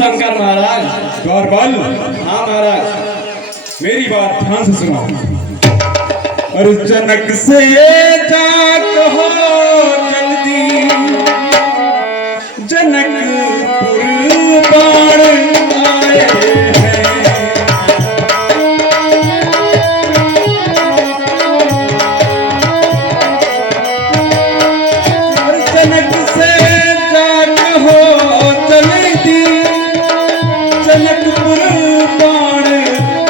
शंकर महाराज। द्वारपाल, हाँ महाराज। मेरी बात ध्यान से सुनो। और जनक से जा कहो जल्दी, जनकपुर बाण आए हैं। और जनक से जा कहो जल्दी, जनकपुर बाण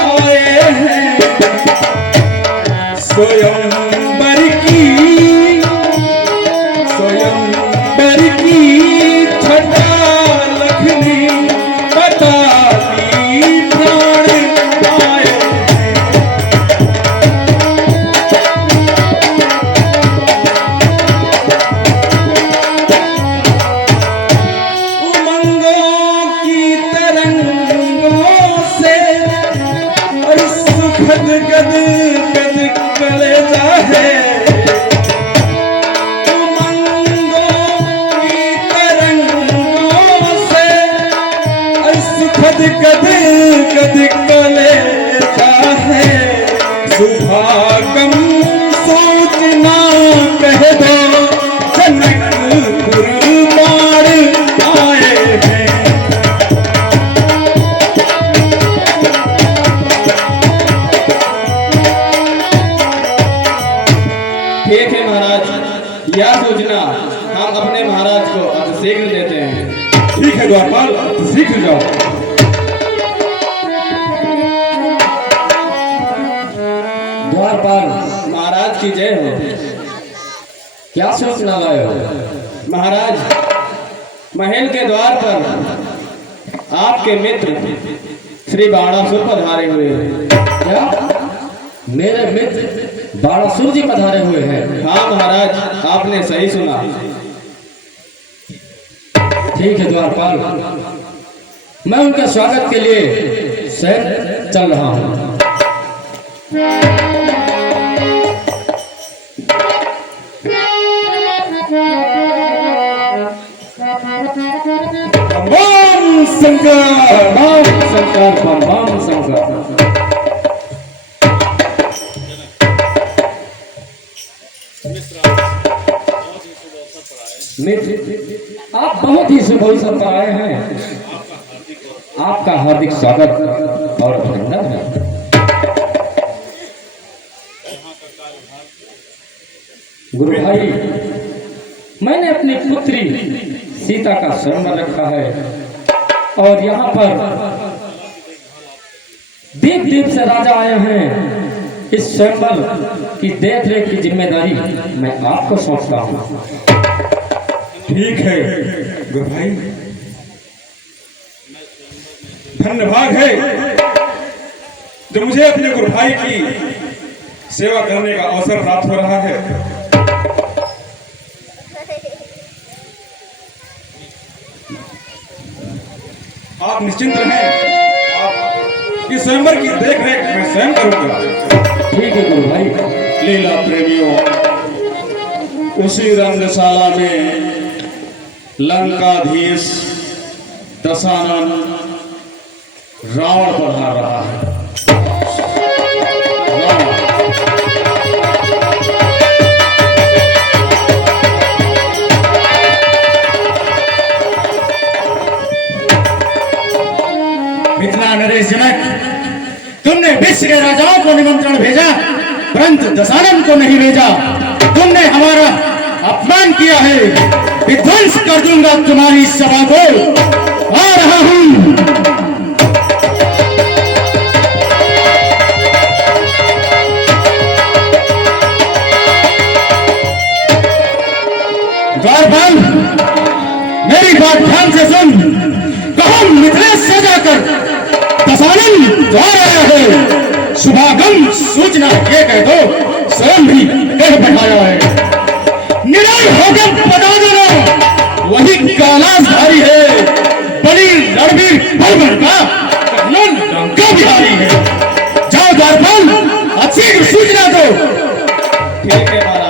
आए हैं। स्वयंवर की छटा लखनी बताती प्राण आए। उमंगों की तरंगों से और सुखद गद गद कलेजा है। गद गद कलेजा है। सुभागम सोचना कह दो, जनकपुर बाण आए हैं। ठीक है महाराज, यह सूचना हम अपने महाराज को अतिशीघ्र देते हैं। ठीक है द्वारपाल, शीघ्र जाओ। द्वारपाल महाराज की जय हो। क्या सूचना लाए हो महाराज? महल के द्वार पर आपके मित्र श्री बाणासुर पधारे हुए हैं। क्या मेरे मित्र बाणासुर जी पधारे हुए हैं? हाँ महाराज, आपने सही सुना। ठीक है द्वारपाल, मैं उनके स्वागत के लिए शहर चल रहा हूँ। बम शंकर, बम शंकर, बम शंकर। मित्र, आप बहुत ही शुभ अवसर पर आए हैं। आपका हार्दिक स्वागत और अभिनंदन है। गुरु भाई, मैंने अपनी पुत्री सीता का स्वयंवर रखा है और यहाँ पर देव देव से राजा आए हैं। इस स्वयंवर की देखरेख की जिम्मेदारी मैं आपको सौंपता हूँ। ठीक है गुरु भाई, धन्यवाद है जो मुझे अपने गुरु भाई की सेवा करने का अवसर प्राप्त हो रहा है। आप निश्चिंत रहें, आप इस स्वयंवर की देख रेख मैं स्वयं करूंगा। ठीक है गुरु भाई। लीला प्रेमियों, उसी रंगशाला में लंकाधीश दशानन रावण पधार रहा है। मिथिला नरेश जनक, तुमने विश्व के राजाओं को निमंत्रण भेजा, परंतु दशानन को नहीं भेजा। तुमने हमारा अपमान किया है। विध्वंस कर दूंगा तुम्हारी सभा को। आ रहा हूं। द्वारपाल, मेरी बात ध्यान से सुन। कहो मिथिलेश से जाकर दशानन द्वार आया है। शुभागम सूचना ये कह दो, स्वयं भी कह बैठाया है। निडर होकर बता देना, वही कैलाशधारी है, बड़ी रणवीर बलबन का कर्नल लंका बिहारी है। जाओ द्वारपाल, अच्छी सूचना दो। ठीक है महाराज।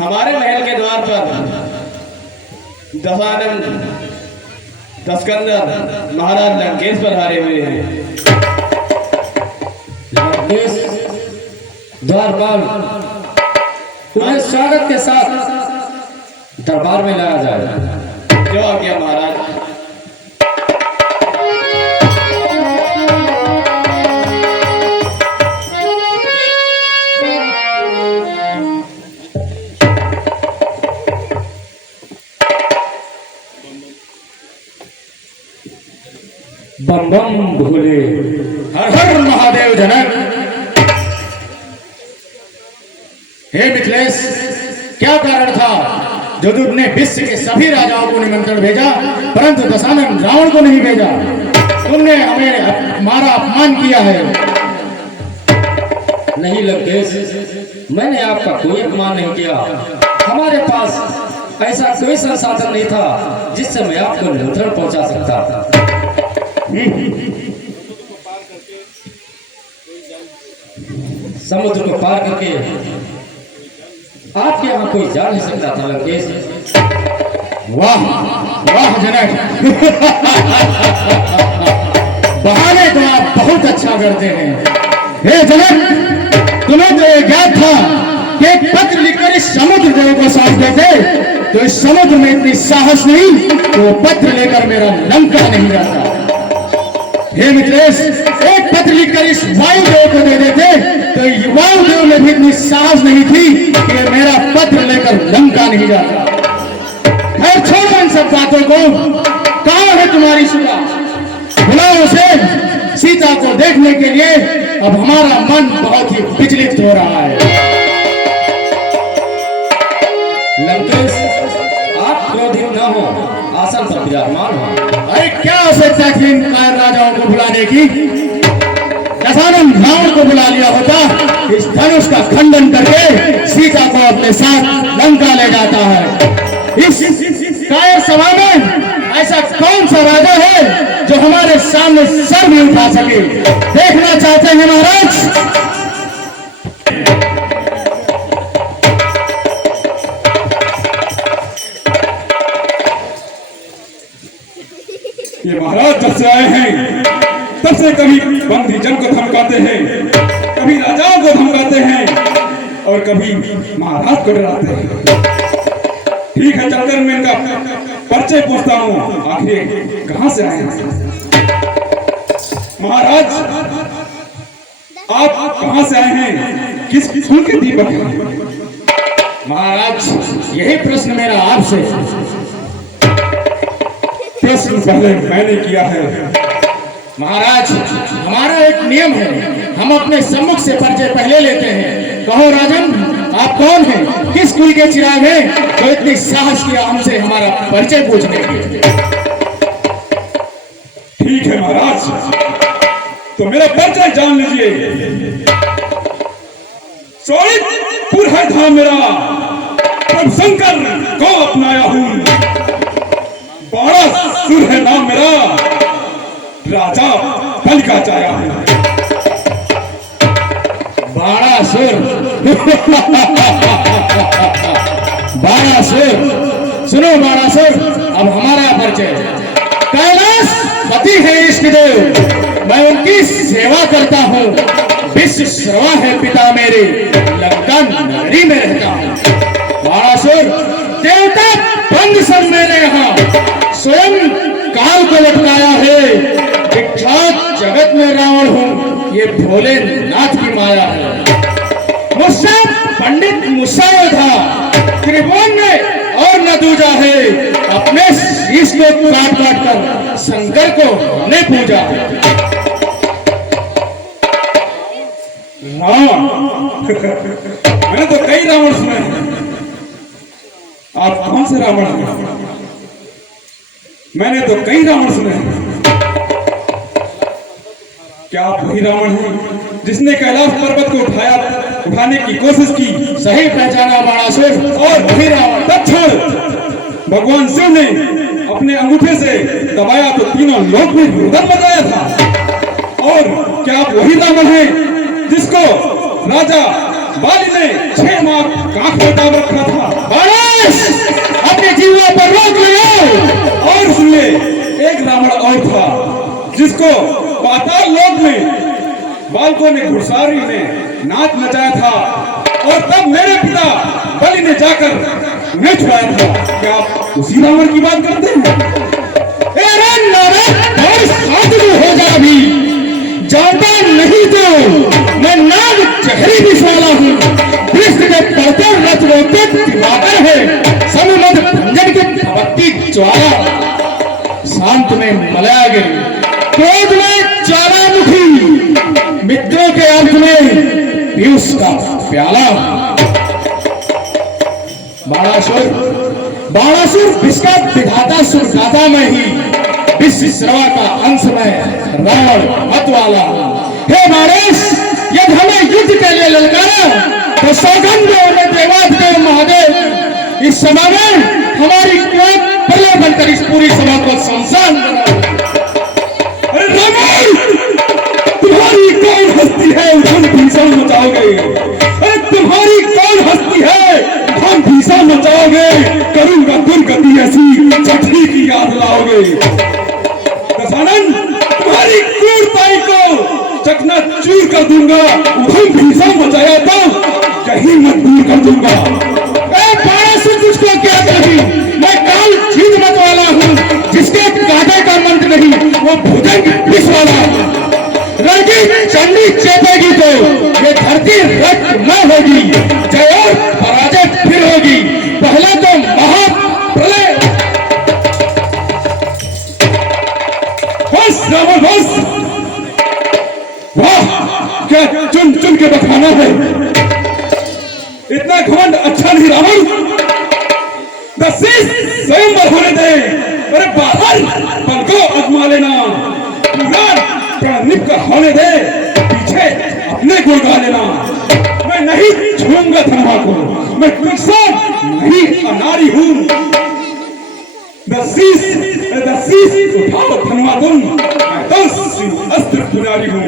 हमारे महल के द्वार पर दशानन दस्कंदर महाराज लंकेश पधारे हुए हैं। लंकेश द्वारपाल, उन्हें स्वागत के साथ दरबार में लाया जाए। जो आज्ञा महाराज। बम बम भोले, हर हर महादेव जनक। हे मिथिलेश, क्या कारण था जो तुमने विश्व के सभी राजाओं को निमंत्रण भेजा परंतु दशानन रावण को नहीं भेजा? तुमने हमें हमारा अपमान किया है। नहीं लंकेश, मैंने आपका कोई अपमान नहीं किया। हमारे पास ऐसा कोई संसाधन नहीं था जिससे मैं आपको निमंत्रण पहुंचा सकता। समुद्र को पार करके आपके यहाँ कोई जा नहीं सकता था लंकेश। वाह वाह जनक, बहाने तो आप बहुत अच्छा करते हैं। हे जनक, तुम्हें तो ये ज्ञात था कि एक पत्र लिखकर इस समुद्र देव को सौंप देते तो इस समुद्र में इतनी साहस नहीं तो वो पत्र लेकर मेरा लंका नहीं जाता। हे मिथिलेश, एक पत्र लिखकर इस वायुदेव को दे देते तो वायुदेव में भी इतनी साहस नहीं थी कि मेरा पत्र लेकर लंका नहीं जाता। खैर छोड़ो इन सब बातों को। कहाँ है तुम्हारी सीता? बुलाओ उसे। सीता को देखने के लिए अब हमारा मन बहुत ही विचलित हो रहा है। लंकेश, आप क्रोधित न हो, आसन पर विराजमान हो। अरे क्या आवश्यकता थी इन कायर राजाओं को बुलाने की? दशानन रावण को बुला लिया होता, इस धनुष का खंडन करके सीता को अपने साथ लंका ले जाता है। इस कायर सभा में ऐसा कौन सा राजा है जो हमारे सामने सर भी उठा सके? देखना चाहते हैं महाराज? ये महाराज जब से आए हैं तब से कभी बंदी जन को धमकाते हैं, कभी राजाओं को धमकाते हैं और कभी महाराज को डराते हैं। ठीक है, चलकर मैं इनका परिचय पूछता हूँ, आखिर कहाँ से आए हैं? महाराज, आप कहाँ से आए हैं? किस कुल के दीपक हैं? महाराज, यही प्रश्न मेरा आपसे। प्रश्न पहले मैंने किया है। महाराज, हमारा एक नियम है, हम अपने सम्मुख से परिचय पहले लेते हैं। कहो राजन, आप कौन हैं? किस कुल के चिराग हैं तो इतनी साहस किया हमसे हमारा परिचय पूछने की? ठीक है महाराज, तो मेरा परिचय जान लीजिए। सोनितपुर है धाम मेरा, प्रभु शंकर को अपनाया हूँ। बाणासुर है नाम मेरा, राजा बल का चाया हूँ। बाणासुर बाणासुर, सुनो बाणासुर, अब हमारा परिचय। कैलाश पति है इष्ट देव, मैं उनकी सेवा करता हूँ। विश्व श्रवा है पिता मेरे, लंका नगरी में रहता हूँ। बाणासुर, देवता बंद सब मेरे यहाँ, स्वयं काल को लटकाया है। विख्यात जगत में रावण हूँ, ये भोलेनाथ की माया है। मुझसे पंडित मुसायो था, त्रिभुवन में और न दूजा है। अपने शीश को काट काट कर शंकर को हमने पूजा है। रावण मैंने तो कई रावण सुने हैं, आप कौन से रावण हैं? मैंने तो कई रावण सुने हैं। क्या आप वही रावण हैं जिसने कैलाश पर्वत को उठाने की कोशिश की? सही पहचाना बाणासुर, और वही रावण। तत्क्षण भगवान शिव ने अपने अंगूठे से दबाया तो तीनों लोक में रुदन बजाया था। और क्या आप वही रावण हैं जिसको राजा बाली ने 6 माह आंख में दाब रखा था। गणेश, अपने जीवों पर रोक लगाओ। और सुनिए, एक रावण और था जिसको पाताल लोक में बालकों ने घुड़सवारी में नाच नचाया था, और तब मेरे पिता बलि ने जाकर उन्हें छुड़ाया था। क्या आप उसी रावण की बात करते हैं? अरे नारद, और साधु हो जा भी, जानता नहीं तो मैं नाग जहरी विष वाला हूँ। कृष्ण के पड़ते रचरोते दिवाकर है, समुमद भंजन के भक्ति ज्वाला। शांत में मलया गिरी, क्रोध में ज्वालामुखी, मित्रों के अंत में पीयूष का प्याला। बाणासुर विश्व विधाता सुरगाता में ही विश्व श्रवा का अंश में रावण मत वाला। हे गणेश, यदि हमें युद्ध के लिए ललकारा तो सौगंध में देवाधिदेव महादेव इस सभा में हमारी क्रोध प्रलय बनकर इस पूरी सभा को संसान बनाओ। अरे रावण, तुम्हारी कौन हस्ती है उधम भीषण मचाओगे? अरे तुम्हारी कौन हस्ती है उधम भीषण मचाओगे? करूंगा दुर्गति ऐसी छठी की याद लाओगे। दशानन, तुम्हारी क्रूरताई को चकना चूर कर दूंगा। उधम भीषण मचाया तो यही मत दूर कर दूंगा। से तुझको क्या कही, मैं काल जीत मत वाला हूँ, जिसके कांटे का मंत्र नहीं वो भुजंग विष वाला। रणजी चंडी चेपेगी तो ये धरती रक्त न होगी, जय और पराजय फिर होगी। पहले तो महाप्रलय। बस रावण बस, वाह क्या चुन चुन के बखाना है। इतना घमंड अच्छा नहीं रावण। स्वयंवर होने दे। अरे बाहर बल को आजमा लेना, पूरा प्रणिप का होने दे, पीछे अपने गुण गा लेना। मैं नहीं छूऊंगा धनवा को, मैं तुझसे नहीं अनारी हूं। दसीस उठाओ धनवा तुम, मैं तो अस्त्र पुजारी हूं।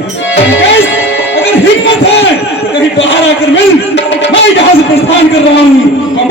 अगर हिम्मत है तो कहीं बाहर आकर मिल, मैं यहाँ से प्रस्थान कर रहा हूं।